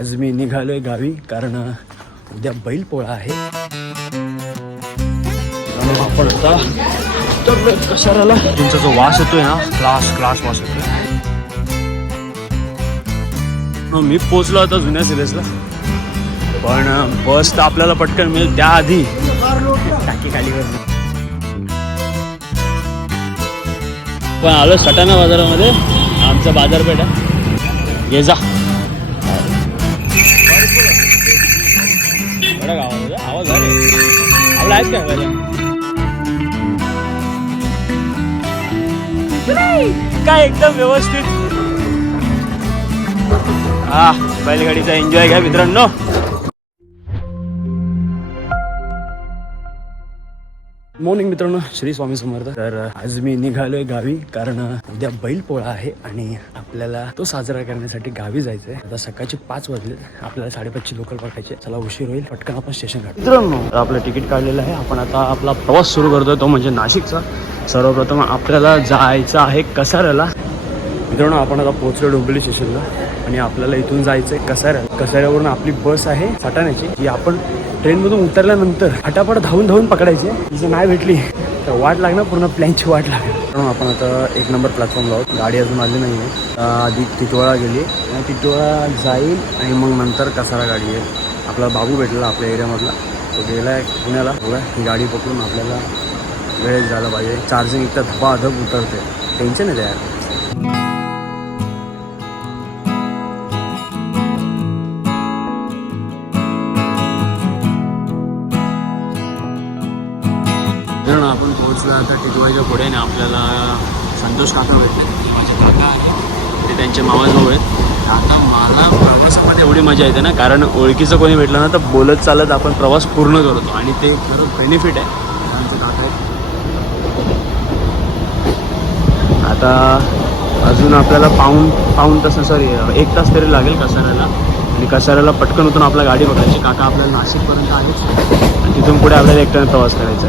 आज मी निघालोय गावी कारण उद्या बैलपोळा आहे. आपण आता उतरलोय कशाला तुमचा जो वास येतोय ना क्लास क्लास वास येतोय. मग मी पोचलो आता जुन्या सिलेसला पण बस तर आपल्याला पटकन मिळेल त्याआधी. टाकी खालीवर पण आलो सटाणा बाजारामध्ये आमचा बाजारपेठ आहे. ये जा. काय काय एकदम व्यवस्थित. हा बैलगाडीचा एन्जॉय घ्या मित्रांनो. मॉर्निंग मित्रांनो. श्री स्वामी समर्थ. तर आज मी निघालोय गावी कारण उद्या बैलपोळा आहे आणि आपल्याला तो साजरा करण्यासाठी गावी जायचंय. आता सकाळचे पाच वाजले आपल्याला साडेपाचची लोकल पकायचे चला उशीर होईल. पटकन आपण स्टेशन काढू. मित्रांनो आपलं तिकीट काढलेलं आहे. आपण आता आपला प्रवास सुरू करतोय तो म्हणजे नाशिकचा. सर्वप्रथम आपल्याला जायचं आहे कसाऱ्याला. मित्रांनो आपण आता पोहोचलो डोंबिवली स्टेशनला आणि आपल्याला इथून जायचं आहे कसाऱ्या कसाऱ्यावरून आपली बस आहे फटाण्याची जी आपण ट्रेनमधून उतरल्यानंतर फटाफट धावून धावून पकडायची. जी नाही भेटली. तर वाट लागणार पूर्ण प्लॅनची वाट लागणार. म्हणून आपण आता एक नंबर प्लॅटफॉर्मला आहोत. गाडी अजून आली नाही आहे आधी तिटोळा गेली. आणि तिटोळा जाईल आणि मग नंतर कसारा गाडी आहे आपला बाबू भेटला आपल्या एरियामधला. तो गेला आहे पुण्याला. बघा ही गाडी पकडून आपल्याला वेळेत झाला पाहिजे. चार्जिंग एकदा धबाधब उतरते टेन्शन आहे यार कारण आपण पोहोचलो आता टिटवाईच्या पुढे आपल्याला संतोष काका भेटले. ते माझे काका आहेत. ते त्यांचे मावस आहेत. आता मला प्रवासामध्ये एवढी मजा येते ना कारण ओळखीचं कोणी भेटलं ना तर बोलत चालत आपण प्रवास पूर्ण करतो. आणि ते खरंच बेनिफिट आहे. काका आहेत. आता अजून आपल्याला पाऊन पाऊन तास सॉरी एक तास तरी लागेल कसाऱ्याला. आणि कसाऱ्याला पटकन उतरून आपल्या गाडी बघायची काका आपल्याला नाशिकपर्यंत आहेच आणि तिथून पुढे आपल्याला एकट्याने प्रवास करायचा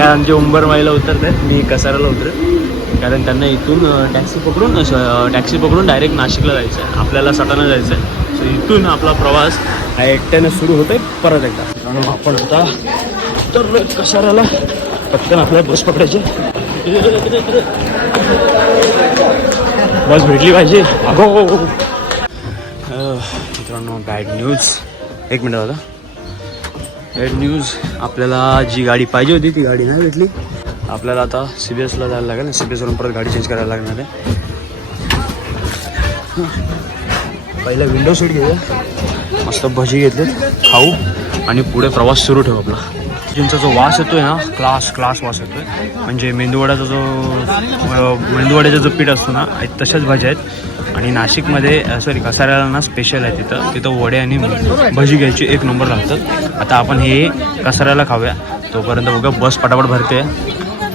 काका आमचे उंबरमाईला आहेत मी कसाराला उतरेल कारण त्यांना इथून टॅक्सी पकडून टॅक्सी पकडून डायरेक्ट नाशिकला जायचं आहे आपल्याला सटाणा जायचं आहे सो इथून आपला प्रवास हा एकट्यानं सुरू होतोय परत एकदा. आपण आता तर कसाराला. पटकन आपल्याला बस पकडायची बस भेटली पाहिजे. अगो. मित्रांनो बॅड न्यूज एक मिनिट होता बॅड न्यूज आपल्याला जी गाडी पाहिजे होती ती गाडी नाही भेटली. आपल्याला आता सी बी एसला जायला लागेल सी बी एसवरून परत गाडी चेंज करायला लागणार आहे. पहिला विंडो सीट घेऊया. मस्त भजी घेतले खाऊ आणि पुढे प्रवास सुरू ठेवू आपला. जिंचा जो वास येतोय ना क्लास क्लास वास येतोय. म्हणजे मेंदूवड्याचा जो अं, मेंदूवड्याचा जो पीठ असतो ना तशाच भाज्या आहेत. आणि नाशिकमध्ये सॉरी कसाऱ्याला ना स्पेशल आहे तिथं. तिथं वडे आणि भजी घ्यायची एक नंबर लागतात आता आपण हे कसाऱ्याला खाऊया. तोपर्यंत बघा बस पटापट भरते.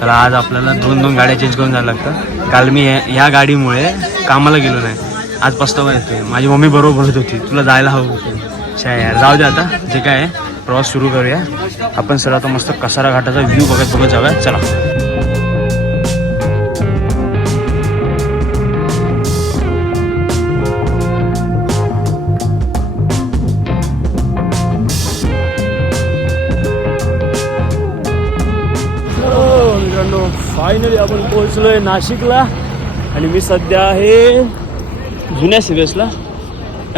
तर आज आपल्याला दोन दोन गाड्या चेंज करून जायला लागतं काल मी ह्या- गाडीमुळे कामाला गेलो नाही. आज पस्तावा येते माझी मम्मी बरोबर बोलत होती तुला जायला हवं होतं. यार जाऊ दे आता. जे काय आहे प्रवास सुरू करूया. आपण सर आता मस्त कसारा घाटाचा व्ह्यू बघत बघत जाऊया. चला. फायनली आपण पोहोचलोय नाशिकला. आणि मी सध्या आहे जुन्या सिवेसला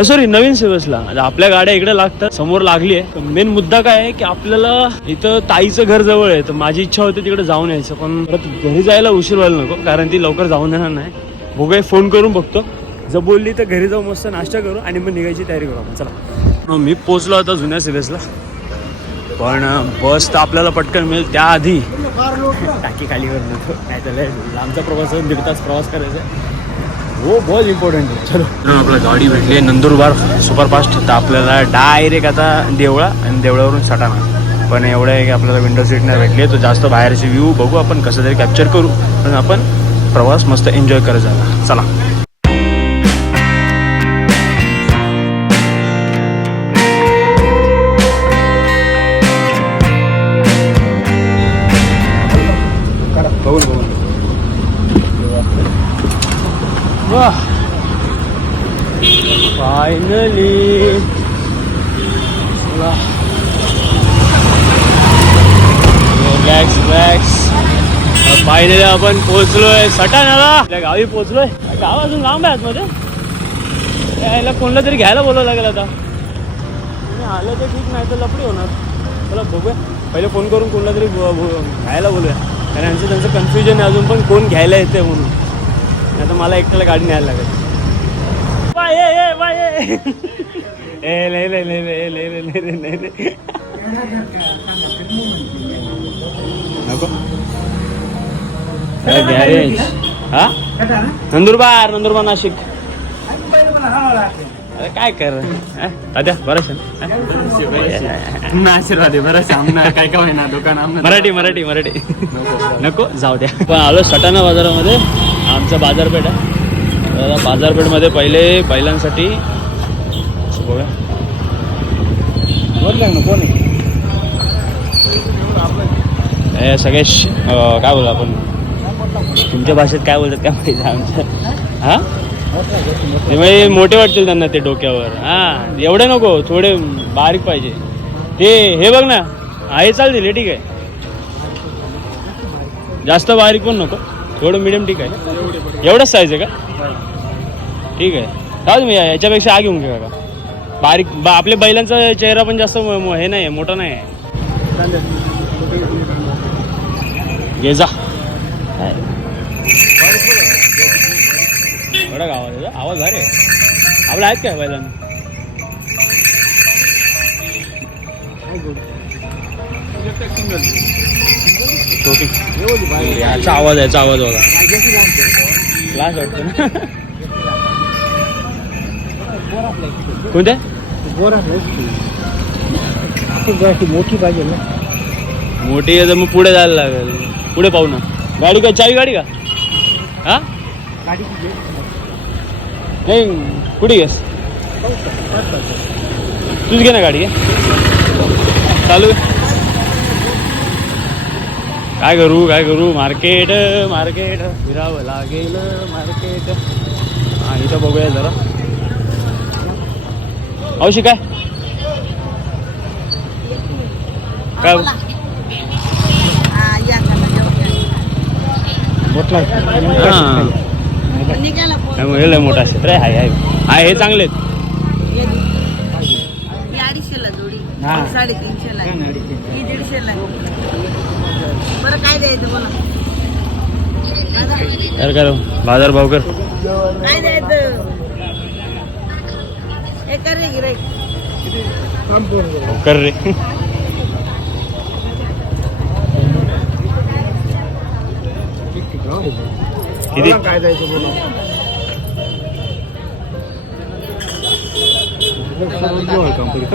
सॉरी नवीन सिवेसला आपल्या गाड्या इकडे लागतात समोर लागली आहे मेन मुद्दा काय आहे की आपल्याला इथं ताईचं घर जवळ आहे. तर माझी इच्छा होती तिकडे जाऊन यायचं पण परत घरी जायला उशीर व्हायला नको कारण ती लवकर जाऊन येणार नाही. बघूया फोन करून बघतो. जर बोलली तर घरी जाऊ मस्त नाश्ता करू आणि मग निघायची तयारी करू आपण. चला. मी पोचलो आता जुन्या सिवेसला पण बस तर आपल्याला पटकन मिळेल त्याआधी. टाकी खाली कर नको नाही तर लांबचा प्रवास आहे, दीड तास प्रवास करायचा. आहे. हो बहुत इम्पॉर्टंट आहे. चलो. आपल्याला गाडी भेटली आहे नंदुरबार सुपरफास्ट. तर आपल्याला डायरेक्ट आता देवळा आणि देवळावरून सटाणा. पण एवढं आहे की आपल्याला विंडो सीट नाही भेटली तो जास्त बाहेरची व्ह्यू बघू आपण कसं तरी कॅप्चर करू. पण आपण प्रवास मस्त एन्जॉय करत झाला चला. फायनली रिलॅक्स रिलॅक्स फायनली आपण पोहोचलोय. सटाण्याला आपल्या गावी पोहोचलोय. गाव अजून लांब आहे आतमध्ये? यायला कोणला तरी घ्यायला बोलावं लागेल आता. आलं तर ठीक नाही तर लपडी होणार. चला बघूया. पहिले फोन करून कोणला तरी घ्यायला बोलूया. कारण यांचं त्यांचं कन्फ्युजन आहे अजून पण कोण घ्यायला येते म्हणून. नाही तर मला एकट्याला गाडी न्यायला लागेल. नको. गॅरेज हा? नंदुरबार नंदुरबार नाशिक. अरे काय कर? दादा बरं आशीर्वाद आहे. बरं सांग काय काय होईना दुकान मराठी मराठी मराठी. नको जाऊ द्या. आलो सटाणा बाजारामध्ये. आमचं बाजारपेठ आहे. बाजारपेठमध्ये पहिले बैलांसाठी बघा. कोण आहे? हे सगळे काय बोलू आपण? तुमच्या भाषेत काय बोलतात काय माहिती आमचं हा? ते म्हणजे मोठे वाटतील त्यांना ते डोक्यावर. हा एवढे नको थोडे बारीक पाहिजे. ते हे बघ ना हा, हे चालतील हे ठीक आहे. जास्त बारीक पण नको. थोडं मिडियम ठीक आहे एवढंच साईज आहे का? ठीक आहे. राहू मी याच्यापेक्षा आ घेऊन घ्या का बारीक बा आपल्या बैलांचा चेहरा पण जास्त हे नाही आहे मोठा नाही आहे ये जा. बडा आवाज आहे आवाज अरे आपला आहेत काय बैलांना? छोटी याचा आवाज याचा आवाज बघा. क्लास वाटतो ना. कोणत्या मोठी पाहिजे ना मोठी आहे तर मग पुढे जायला लागेल. पुढे पाहू ना. गाडी का? चावी गाडी का? हा? नाही कुठे गेस? तूच घे ना गाडी चालू आहे. काय करू काय करू? Market market. फिरावं लागेल मार्केट. हा इथं बघूया जरा. औशी काय? काय? हां लय मोठा असतात रे हाय हाय. हाय हे चांगले आहेत. अडीचशेला जोडी. साडेतीनशेला दीडशेला बरं काय द्यायचं बोला. यार कर बाजार भाव कर. काय द्यायचं? कर रे गिराईक भाव कर रे. किती? काय बोला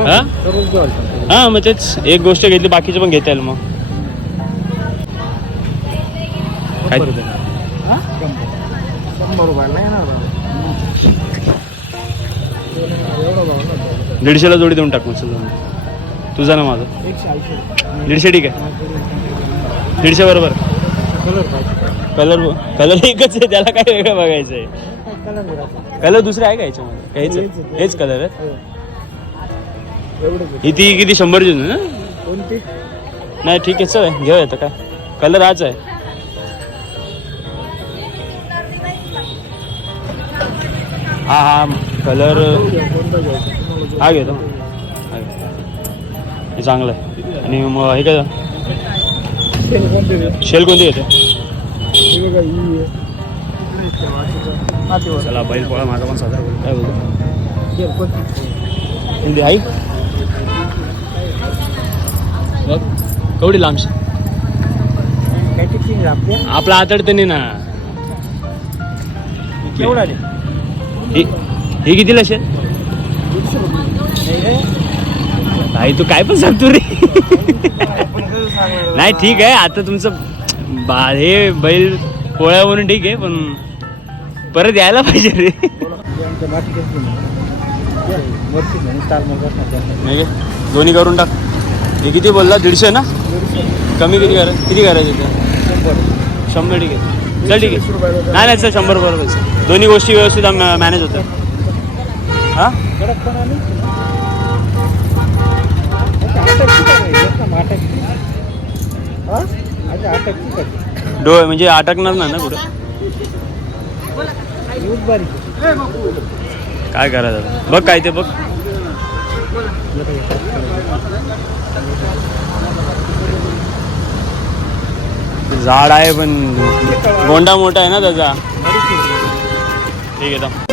हा? हा मग तेच एक गोष्ट घेतली बाकीचे पण घेता येईल मग. काय? दीडशेला जोडी देऊन टाक चल तुझा ना माझा. दीडशे ठीक आहे. दीडशे बरोबर. कलर कलर एकच आहे त्याला काय वेगळं बघायचं आहे? कलर दुसरे आहे का याच्यामध्ये? हेच हेच कलर आहे? ही. ती किती? शंभरची ना? नाही ठीक आहे चल घेऊया आता काय. कलर हाच आहे. हा हा कलर हा घेतो. हे चांगलं आहे. आणि मग हे काय? शेल कोणती घेते चला बैल पोळा माझा पण साजरा करू. काय बोलतो? हिंदी आई बघ केवढी लांबशी आपला आतडते नाही ना. केवढा हे कितीला शेल दीडशे नाही तू काय पण सांगतो रे. नाही ठीक आहे आता तुमचं बा हे बैल पोळ्या म्हणून ठीक आहे पण परत यायला पाहिजे रे. नाही दोन्ही करून टाक. हे किती बोलला? दीडशे ना? कमी किती करा किती करायचे ते? शंभर ठीक आहे. चल ठीक आहे. नाही नाही सर शंभर बरोबर आहे. दोन्ही गोष्टी व्यवस्थित मॅनेज होतात. हा? डोळे म्हणजे अटकणार ना ना कुठं? काय करायचं बघ काय ते बघ. झाड आहे पण गोंडा मोठा आहे ना त्याचा. ठीक आहे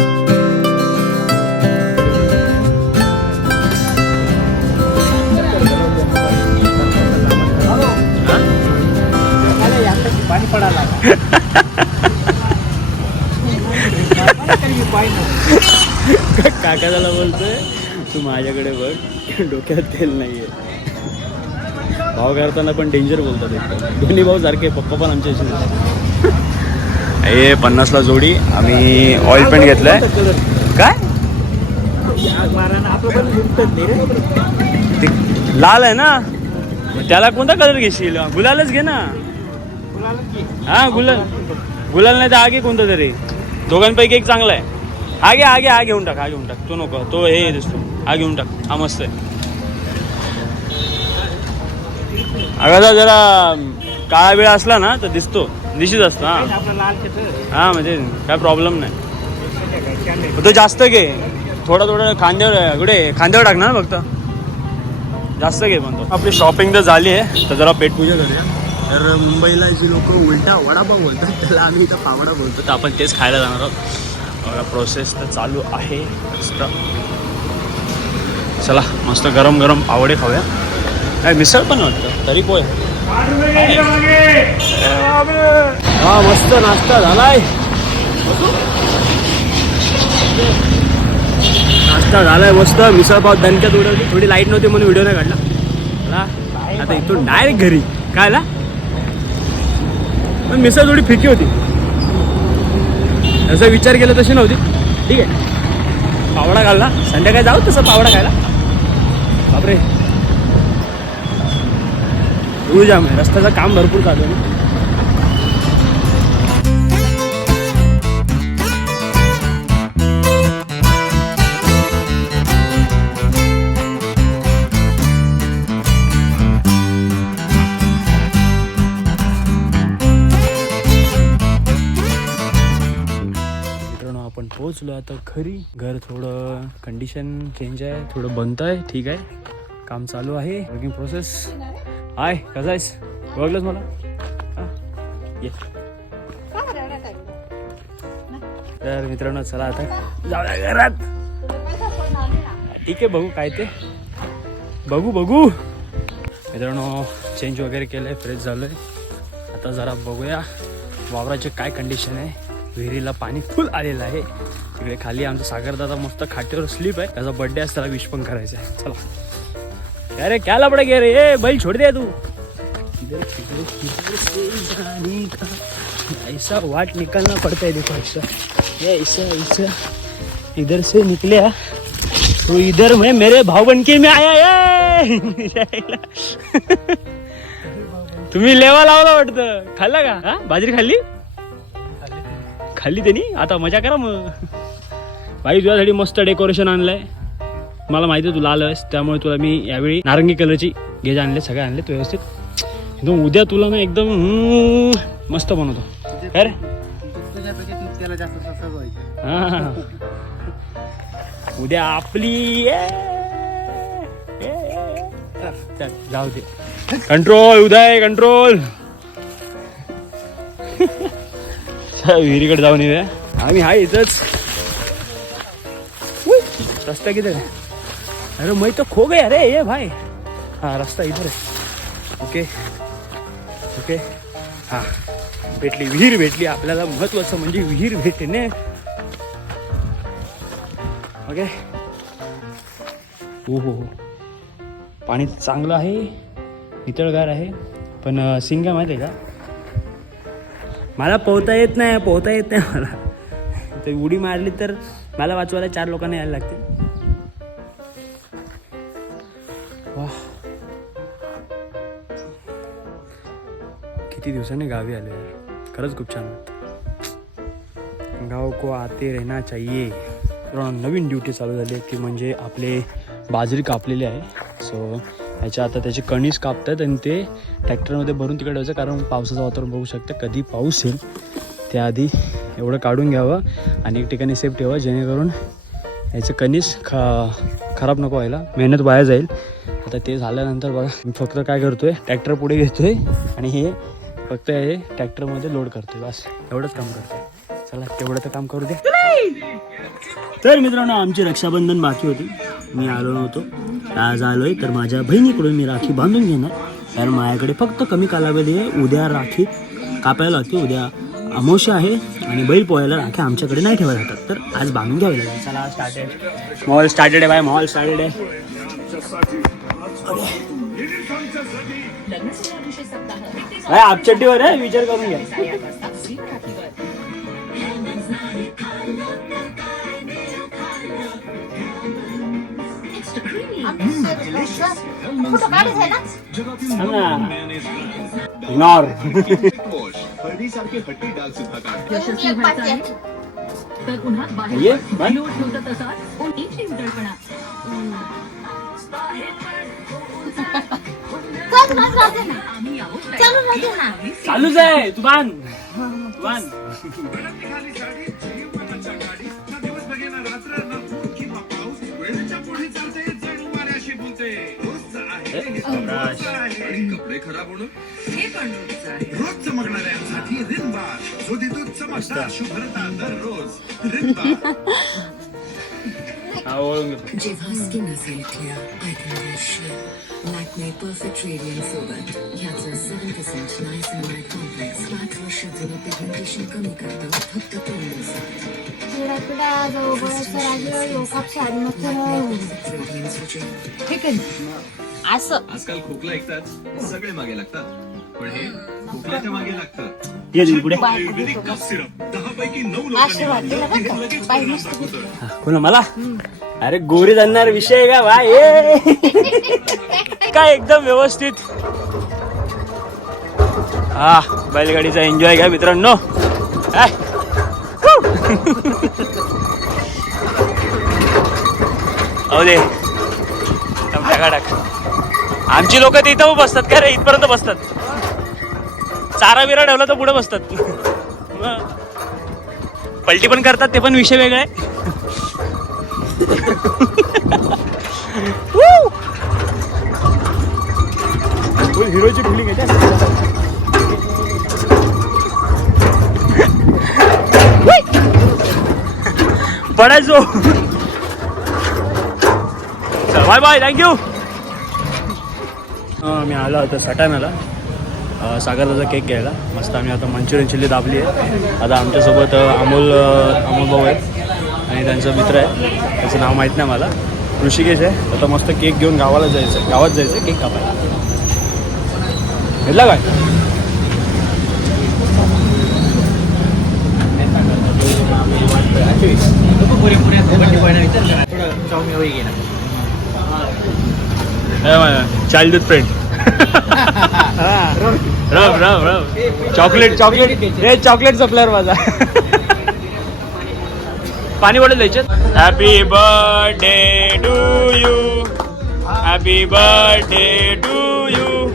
काका त्याला बोलतोय तू माझ्याकडे बघ डोक्यात तेल नाहीये. भाव करताना पण डेंजर बोलतात एकदम दोन्ही भाऊ सारखे पप्पा पण आमच्या इथे हे पन्नासला जोडी आम्ही ऑइल पेंट घेतलंय. काय? लाल आहे ना? त्याला कोणता कलर घेशील? गुलालच घे ना. हा गुलाल. गुलाल नाही तर आगे कोणता तरी. दोघांपैकी एक चांगला आहे. आगे आगे हा घेऊन टाक हा घेऊन टाक. तो नको तो हे दिसतो हा घेऊन टाक. हा मस्त आहे. अगं जरा काळा वेळ असला ना तर दिसतो. दिसत असतो हा. हा म्हणजे काय प्रॉब्लेम नाही. तो जास्त घे. थोडा थोडा खांद्यावर कुठे? खांद्यावर टाक ना फक्त? जास्त घे पण तो. आपली शॉपिंग तर झाली आहे. तर जरा पेटपूजा झाली तर मुंबईला जी लोक उलटा वडापाव बोलतात त्याला आम्ही इथं फावडा बोलतो. तर आपण तेच खायला जाणार आहोत. प्रोसेस तर चालू आहे. मस्त. चला मस्त गरम गरम पावडे खाऊया. काय मिसळ पण वाटतं तरी पोय हा मस्त नाश्ता झालाय. नाश्ता झालाय मस्त. मिसळ पाव दणक्यात उडवली. थोडी लाइट नव्हती म्हणून व्हिडिओ नाही काढला. आता इथून डायरेक्ट घरी. काय ला? पण मिसळ थोडी फिकी होती. जसा विचार केला तशी नव्हती. ठीक आहे. पावडा घालला संध्याकाळी जाऊ तसं पावडा खायला. बापरे. धूळ जाम आहे रस्त्याचं काम भरपूर चालू आहे पोहोचलो आता खरी घर थोडं कंडिशन चेंज आहे थोडं बनत आहे ठीक आहे. काम चालू आहे वर्किंग प्रोसेस हाय कसा आहेस? ओळखलंच मला? ये. तर मित्रांनो चला आता जाऊया घरात. ठीक आहे बघू काय ते. बघू बघू. मित्रांनो चेंज वगैरे केलंय फ्रेश झालोय. आता जरा बघूया वावराचे काय कंडिशन आहे. विहिरीला पाणी फुल आलेलं आहे. तिकडे खाली आमचा सागरदादा मस्त खाटेवर स्लीप आहे. त्याचा बर्थडे असताना विश पण करायचा आहे. चला. अरे क्या लपड़ा गे रे? ए बैल छोड़ दे तू. ऐसा वाट निकालना पड़ता है देखो ऐसा. ये ऐसा ऐसा. इधर से निकले तो इधर मैं मेरे भाव बनके में आया ये तुम्ही लेवा लावला वाटतं. खाल्ला का? हा? बाजरी खाल्ली? खाल्ली त्यांनी? आता मजा करा मग. भाई तुझ्यासाठी मस्त डेकोरेशन आणलंय. मला माहिती आहे तू लाल आहेस त्यामुळे तुला मी यावेळी नारंगी कलरची गेज आणले सगळे आणले तू व्यवस्थित. एकदम उद्या तुला ना एकदम मस्त बनवतो. अरे उद्या आपली जाऊ दे. कंट्रोल उदय कंट्रोल विहिरीकडे जाऊन येऊया. आम्ही हा इथंच. रस्ता किधर है अरे मैं तो खो गया रे ये भाई. हा रस्ता इधर है ओके. ओके. हा भेटली विहीर भेटली. आपल्याला महत्वाचं म्हणजे विहीर भेटणे ओके. हो हो हो. पाणी चांगलं आहे नितळगार आहे. पण अं, सिंगा माहिती आहे का? मला पोहता येत नाही पोहता येत नाही मला. तर उडी मारली तर मला वाचवायला चार लोकांना यायला लागते वा किती दिवसांनी गावी आले? यार खरंच खूप छान वाटतं. गाव को आते रहना चाहिए. नवीन ड्युटी चालू झाली आहे म्हणजे आपले बाजरी कापलेली आहे. सो ह्याच्या आता त्याचे कणीस कापतात आणि ते ट्रॅक्टरमध्ये भरून तिकडे ठेवायचं कारण पावसाचं वातावरण बघू शकतं कधी पाऊस येईल. त्याआधी एवढं काढून घ्यावं आणि एक ठिकाणी सेफ ठेवा जेणेकरून याचं कणीस खा खराब नको व्हायला मेहनत वाया जाईल. आता ते झाल्यानंतर बघा मी फक्त काय करतो आहे ट्रॅक्टर पुढे घेतो आहे आणि हे फक्त हे ट्रॅक्टरमध्ये लोड करतो आहे बस. एवढंच काम करतोय. चला तेवढं तर काम करू द्या. तर मित्रांनो आमची रक्षाबंधन बाकी होती. मी आलो नव्हतो. आज आलोय तर माझ्या बहिणीकडून मी राखी बांधून घेणार. कारण माझ्याकडे फक्त कमी कालावधी आहे. उद्या राखी कापायला लागते उद्या अमोशी आहे आणि बैल पोहायला राख्या आमच्याकडे नाही ठेवायला जातात. तर आज बांधून घ्यावे लागेल. चला स्टार्टेड मॉल स्टार्टेड आहे बाय मॉल स्टार्टेड आहे. बाय आपचट्टीवर आहे विचार करून घ्या. सांग ना. इग्नोर हट्टी सुद्धा तर बाहेर ये बाय ठेवतात तसा उन्हीची उजळपणा आम्ही आहोत चालूच आहे तू बांध तू बांध कपडे खराब होणं रोज चमकणाऱ्यांसाठी रिनबार जो देतो चमकदार शुभ्रता दररोज. हा ओळखून घेतो. जेव्हा स्किन असेल clear I can share Lakme perfect radiant सोबत ह्याचं सेवन पर्सेंट नाईसिनामाइड कॉम्प्लेक्स पाच वर्ष जुनं पिगमेंटेशन कमी करतं. फक्त दोन दिवसात. असं. आजकाल खोकला ऐकतात सगळे मागे लागतात. पण हे खोकल्याच्या मागे लागतात. ये दीदी पुढे. आयुर्वेदिक कफ सिरप दहा पैकी नऊ लोकांनी वापरलं की? लगेच खोकला बंद होतं. कोणा मला? अरे गोरी जाणार विषय का? भाई ए. काय एकदम व्यवस्थित. हा बैलगाडीचा एन्जॉय घ्या मित्रांनो. हाय. अहो दे. टाक. आमची लोक तिथं बसतात का रे इथपर्यंत बसतात. चारा बिरा ठेवला तर पुढे बसतात. पलटी पण करतात ते पण विषय वेगळा आहे. हिरोची फिलिंग येते पडायचो. चल बाय बाय थँक्यू मी आलो होतो सटाण्याला. अं, केक घ्यायला. मस्त आम्ही आता मंचुरियन चिल्ली दाबली आहे. आता आमच्यासोबत अमोल अमोल भाऊ आहेत. आणि त्यांचा मित्र आहे. त्याचं नाव माहीत नाही मला. ऋषिकेश आहे. आता मस्त केक घेऊन गावाला जायचं गावात जायचं केक कापायला. घेतला काय? चाइल्डहुड फ्रेंड रब रब रब. Chocolate chocolate. हे चॉकलेट सप्लायर माझा. पाणी bottle द्यायच्यात happy birthday to you happy birthday to you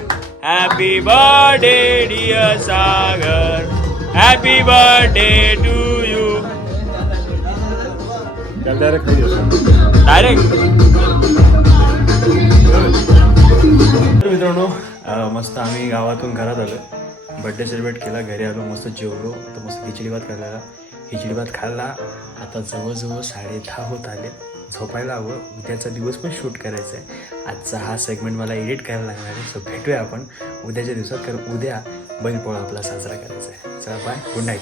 happy birthday dear Sagar happy birthday to direct तर मित्रांनो अं, मस्त आम्ही गावातून घरात आलो बड्डे सेलिब्रेट केला घरी आलो मस्त जेवलो आता मस्त खिचडी भात खाल्ला. खिचडी भात खाल्ला. आता जवळजवळ साडे दहा होत आले. झोपायला हवं. उद्याचा दिवस पण शूट करायचा आहे. आजचा हा सेगमेंट मला एडिट करायला लागणार आहे. सो भेटूया आपण उद्याच्या दिवसात. कारण उद्या बैलपोळा आपला साजरा करायचा आहे. चला बाय गुड नाईट